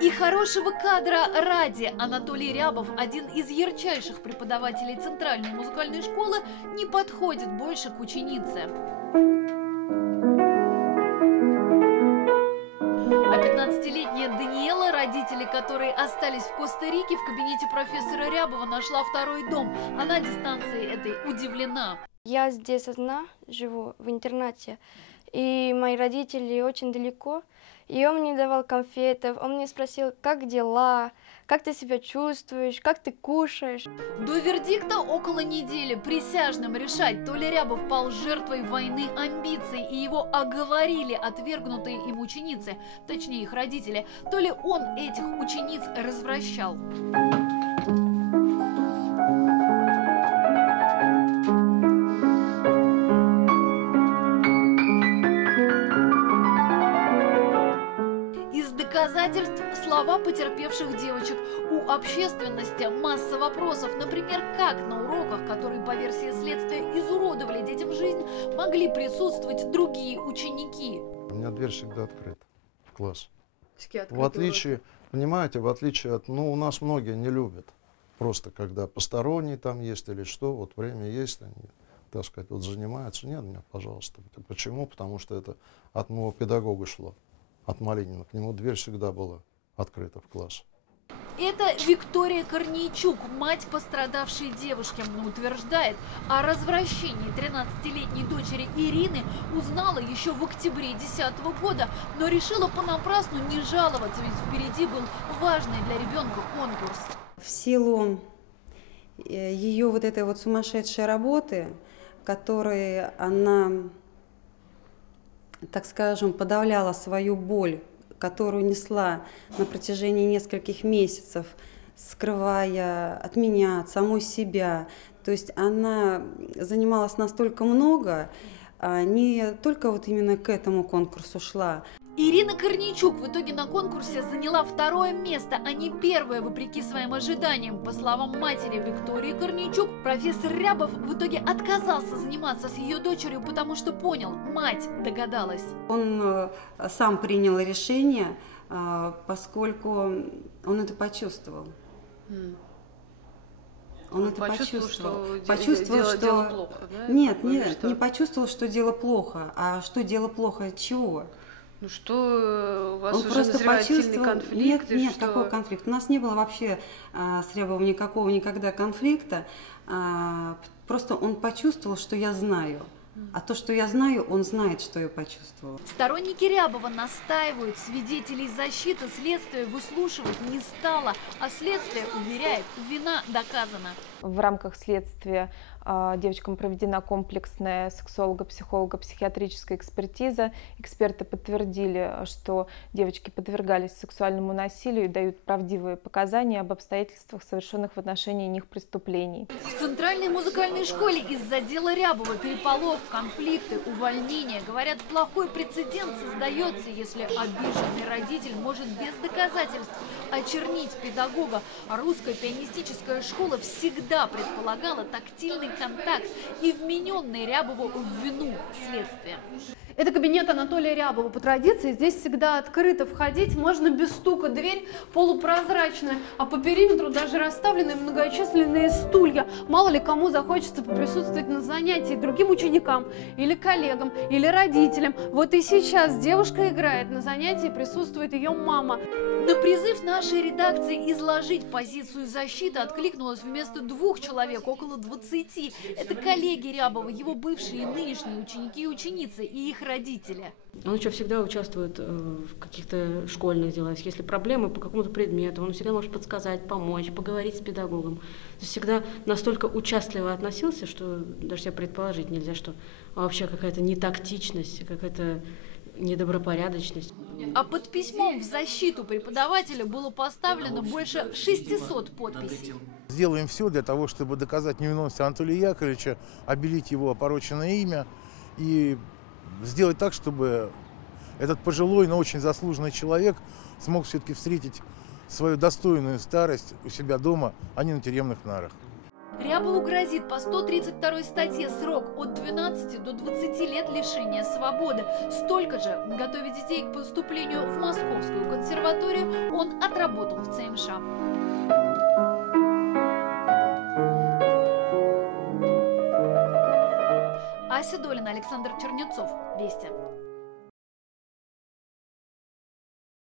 И хорошего кадра ради Анатолий Рябов, один из ярчайших преподавателей Центральной музыкальной школы, не подходит больше к ученице. А 15-летняя Даниэла, родители которой остались в Коста-Рике, в кабинете профессора Рябова нашла второй дом. Она дистанции этой удивлена. Я здесь одна живу, в интернате, и мои родители очень далеко. И он мне давал конфетов, он мне спросил, как дела, как ты себя чувствуешь, как ты кушаешь. До вердикта около недели. Присяжным решать, то ли Рябов пал жертвой войны амбиций и его оговорили отвергнутые им ученицы, точнее их родители, то ли он этих учениц развращал. Доказательств слова потерпевших девочек. У общественности масса вопросов. Например, как на уроках, которые по версии следствия изуродовали детям жизнь, могли присутствовать другие ученики? У меня дверь всегда открыта в класс. В отличие, понимаете, в отличие от, у нас многие не любят. Просто когда посторонний там есть или что, вот время есть, они, так сказать, вот занимаются. Нет, меня, пожалуйста. Почему? Потому что это от моего педагога шло. От Малинина. К нему дверь всегда была открыта в класс. Это Виктория Корнейчук, мать пострадавшей девушки, утверждает, о развращении 13-летней дочери Ирины узнала еще в октябре 2010 года, но решила понапрасну не жаловаться, ведь впереди был важный для ребенка конкурс. В силу ее вот этой вот сумасшедшей работы, которой она, так скажем, подавляла свою боль, которую несла на протяжении нескольких месяцев, скрывая от меня, от самой себя. То есть она занималась настолько много, не только вот именно к этому конкурсу шла. Ирина Корнейчук в итоге на конкурсе заняла второе место, а не первое, вопреки своим ожиданиям. По словам матери Виктории Корнейчук, профессор Рябов в итоге отказался заниматься с ее дочерью, потому что понял, мать догадалась. Он сам принял решение, поскольку он это почувствовал. Он это почувствовал. Почувствовал, что дело плохо, да? Нет, не почувствовал, что дело плохо. А что дело плохо от чего? Ну что, у вас он уже просто назревает сильный конфликт? Нет, какой конфликт? У нас не было вообще с Рябовым никакого никогда конфликта. Просто он почувствовал, что я знаю. А то, что я знаю, он знает, что я почувствовала. Сторонники Рябова настаивают, свидетелей защиты следствие выслушивать не стало, а следствие уверяет, вина доказана. В рамках следствия девочкам проведена комплексная сексолого-психолого-психиатрическая экспертиза. Эксперты подтвердили, что девочки подвергались сексуальному насилию и дают правдивые показания об обстоятельствах, совершенных в отношении них преступлений. В Центральной музыкальной школе из-за дела Рябова переполох, конфликты, увольнения. Говорят, плохой прецедент создается, если обиженный родитель может без доказательств очернить педагога. А русская пианистическая школа всегда предполагала тактильный контакт и вмененный Рябову в вину следствия. Это кабинет Анатолия Рябова. По традиции здесь всегда открыто входить, можно без стука. Дверь полупрозрачная, а по периметру даже расставлены многочисленные стулья. Мало ли кому захочется поприсутствовать на занятии другим ученикам, или коллегам, или родителям. Вот и сейчас девушка играет, на занятии присутствует ее мама. На призыв нашей редакции изложить позицию защиты откликнулось вместо 2 человек около 20. Это коллеги Рябова, его бывшие и нынешние ученики и ученицы, и их родители. Он еще всегда участвует в каких-то школьных делах. Если проблемы по какому-то предмету, он всегда может подсказать, помочь, поговорить с педагогом. Всегда настолько участливо относился, что даже себе предположить нельзя, что вообще какая-то нетактичность, какая-то недобропорядочность. А под письмом в защиту преподавателя было поставлено больше 600 подписей. Сделаем все для того, чтобы доказать невиновность Анатолия Яковлевича, обелить его опороченное имя и сделать так, чтобы этот пожилой, но очень заслуженный человек смог все-таки встретить свою достойную старость у себя дома, а не на тюремных нарах. Рябову грозит по 132 статье срок от 12 до 20 лет лишения свободы. Столько же, готовя детей к поступлению в Московскую консерваторию, он отработал в ЦМШ. Ася Долина, Александр Чернецов. Вести.